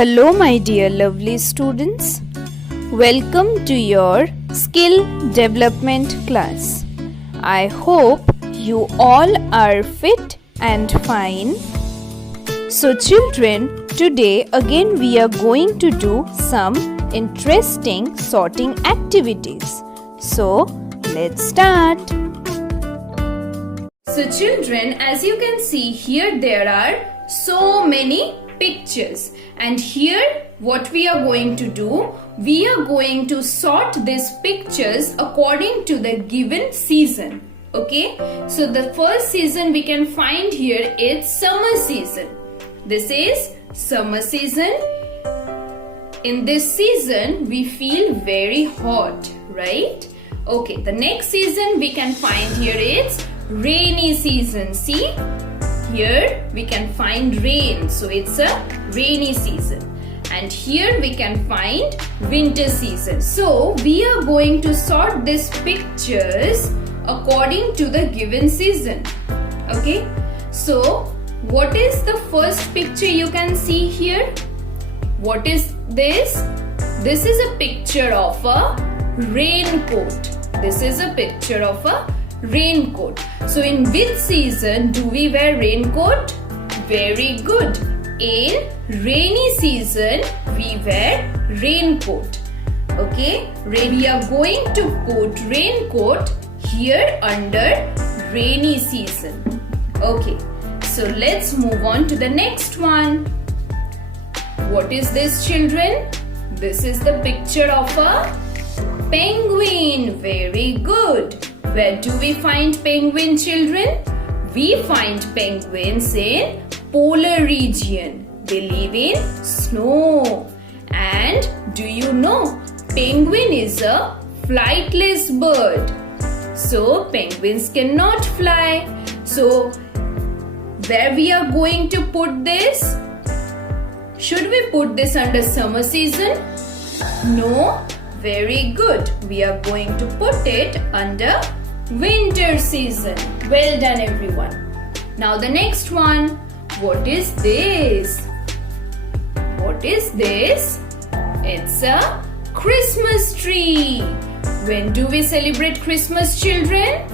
Hello my dear lovely students. Welcome to your skill development class. I hope you all are fit and fine. So children, today again we are going to do some interesting sorting activities. So let's start. So children, as you can see here there are so many pictures, and here what we are going to do, we are going to sort these pictures according to the given season. Okay, so the first season we can find here is summer season. This is summer season. In this season we feel very hot, right? Okay, the next season we can find here is rainy season. See, here we can find rain, so it's a rainy season. And here we can find winter season. So we are going to sort these pictures according to the given season. Okay, so what is the first picture you can see here? What is this? This is a picture of a raincoat. This is a picture of a raincoat. So in which season do we wear raincoat? Very good. In rainy season we wear raincoat. Okay, we are going to put raincoat here under rainy season. Okay, so let's move on to the next one. What is this, children? This is the picture of a penguin. Very good. Where do we find penguin, children? We find penguins in polar region. They live in snow. And do you know, penguin is a flightless bird. So penguins cannot fly. So where we are going to put this? Should we put this under summer season? No. Very good. We are going to put it under winter season. Well done everyone. Now the next one. What is this? What is this? It's a Christmas tree. When do we celebrate Christmas, children?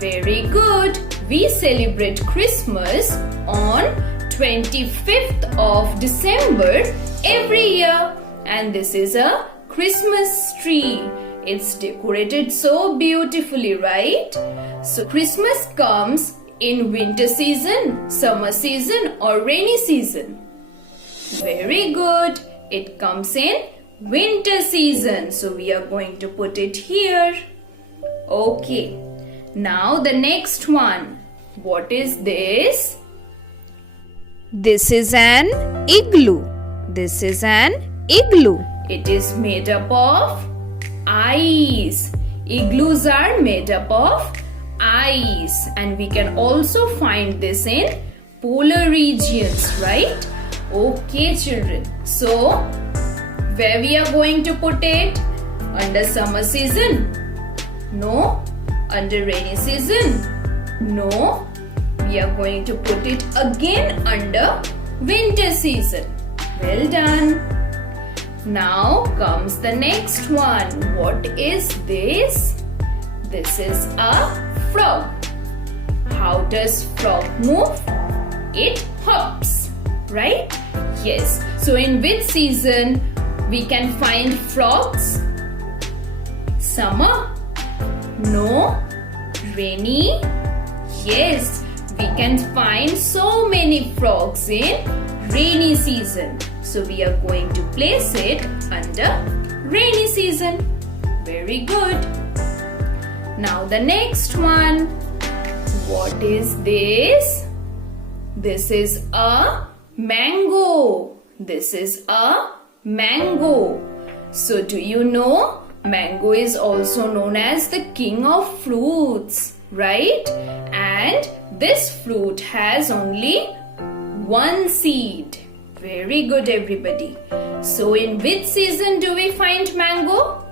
Very good. We celebrate Christmas on 25th of December every year. And this is a Christmas tree. It's decorated so beautifully, right? So Christmas comes in winter season, summer season or rainy season? Very good. It comes in winter season. So we are going to put it here. Okay. Now the next one. What is this? This is an igloo. This is an igloo. It is made up of ice. Igloos are made up of ice, and we can also find this in polar regions, right? Okay, children. So, where we are going to put it? Under summer season? No. Under rainy season? No. We are going to put it again under winter season. Well done. Now comes the next one. What is this? This is a frog. How does frog move? It hops, right? Yes. So in which season we can find frogs? Summer? No. Rainy? Yes. We can find so many frogs in rainy season. So we are going to place it under rainy season. Very good. Now the next one. What is this? This is a mango. This is a mango. So do you know, mango is also known as the king of fruits, right? And this fruit has only one seed. Very good everybody. So in which season do we find mango?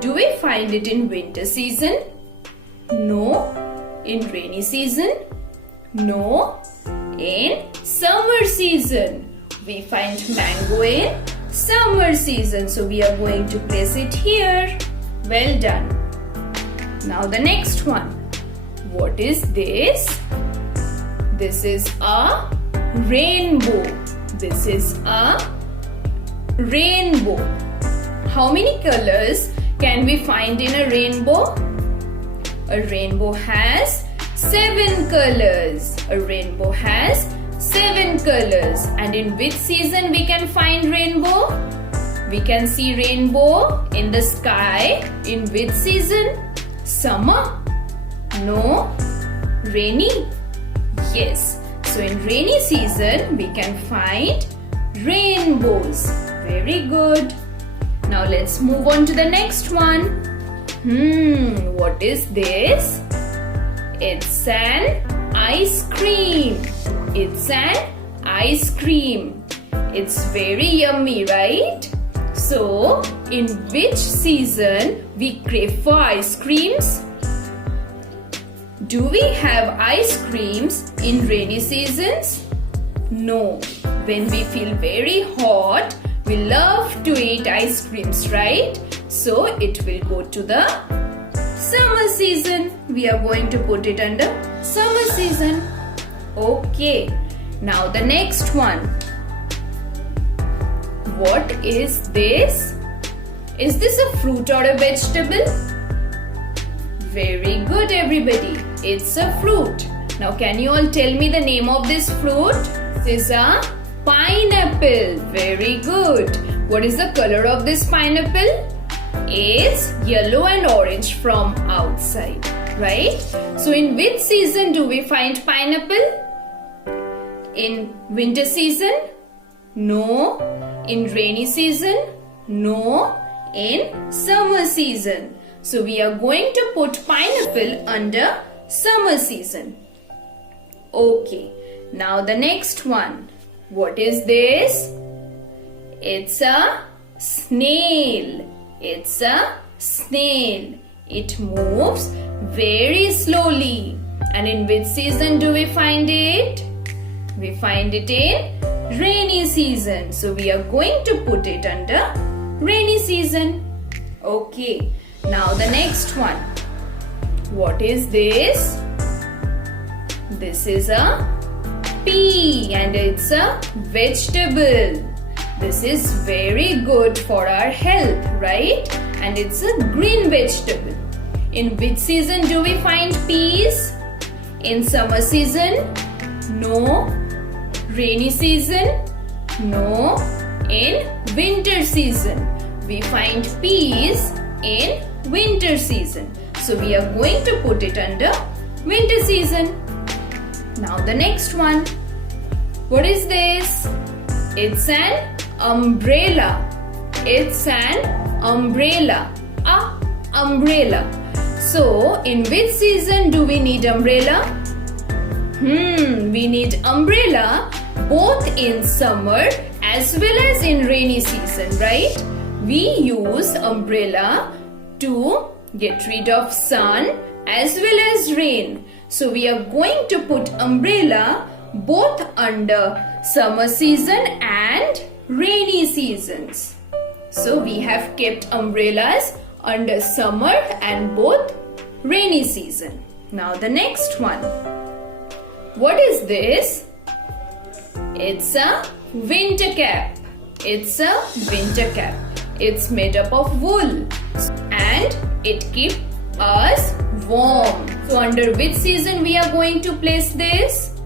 Do we find it in winter season? No. In rainy season? No. In summer season. We find mango in summer season. So we are going to place it here. Well done. Now the next one. What is this? This is a rainbow. This is a rainbow. How many colors can we find in a rainbow? A rainbow has 7 colors. A rainbow has 7 colors. And in which season we can find rainbow? We can see rainbow in the sky. In which season? Summer? No. Rainy? Yes. So in rainy season we can find rainbows. Very good. Now let's move on to the next one. What is this? It's an ice cream. It's an ice cream. It's very yummy, right? So, in which season we crave for ice creams? Do we have ice creams in rainy seasons? No. When we feel very hot, we love to eat ice creams, right? So it will go to the summer season. We are going to put it under summer season. Okay. Now the next one. What is this? Is this a fruit or a vegetable? Very good, everybody. It's a fruit. Now can you all tell me the name of this fruit? This is a pineapple. Very good. What is the color of this pineapple? It's yellow and orange from outside, right? So in which season do we find pineapple? In winter season? No. In rainy season? No. In summer season. So we are going to put pineapple under summer season. Okay. Now the next one. What is this? It's a snail. It's a snail. It moves very slowly. And in which season do we find it? We find it in rainy season. So we are going to put it under rainy season. Okay. Now the next one. What is this? This is a pea and it's a vegetable. This is very good for our health, right? And it's a green vegetable. In which season do we find peas? In summer season? No. Rainy season? No. In winter season. We find peas in winter season. So we are going to put it under winter season. Now the next one. What is this? It's an umbrella. It's an umbrella. Umbrella. So in which season do we need umbrella? We need umbrella both in summer as well as in rainy season, right? We use umbrella to get rid of sun as well as rain. So we are going to put umbrella both under summer season and rainy seasons. So we have kept umbrellas under summer and both rainy season. Now the next one. What is this? It's a winter cap. It's a winter cap. It's made up of wool and it keeps us warm. So under which season we are going to place this?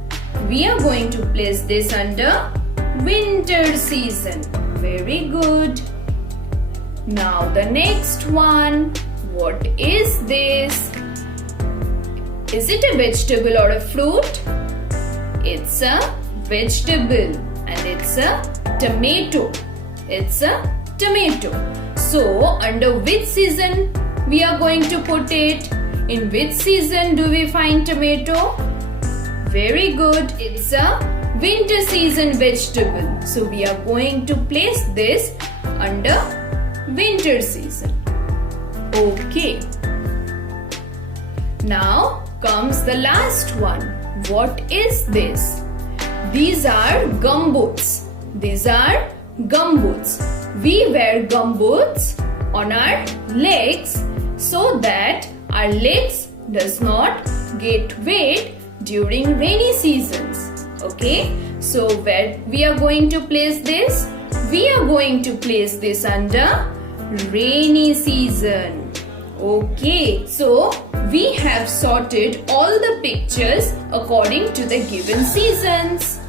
We are going to place this under winter season. Very good. Now the next one. What is this? Is it a vegetable or a fruit? It's a vegetable and it's a tomato. It's a tomato. So under which season we are going to put it? In which season do we find tomato? Very good. It's a winter season vegetable. So we are going to place this under winter season. Okay. Now comes the last one. What is this? These are gumboots. These are gumboots. We wear gumboots on our legs so that our legs does not get wet during rainy seasons. Okay, so where we are going to place this? We are going to place this under rainy season. Okay, so we have sorted all the pictures according to the given seasons.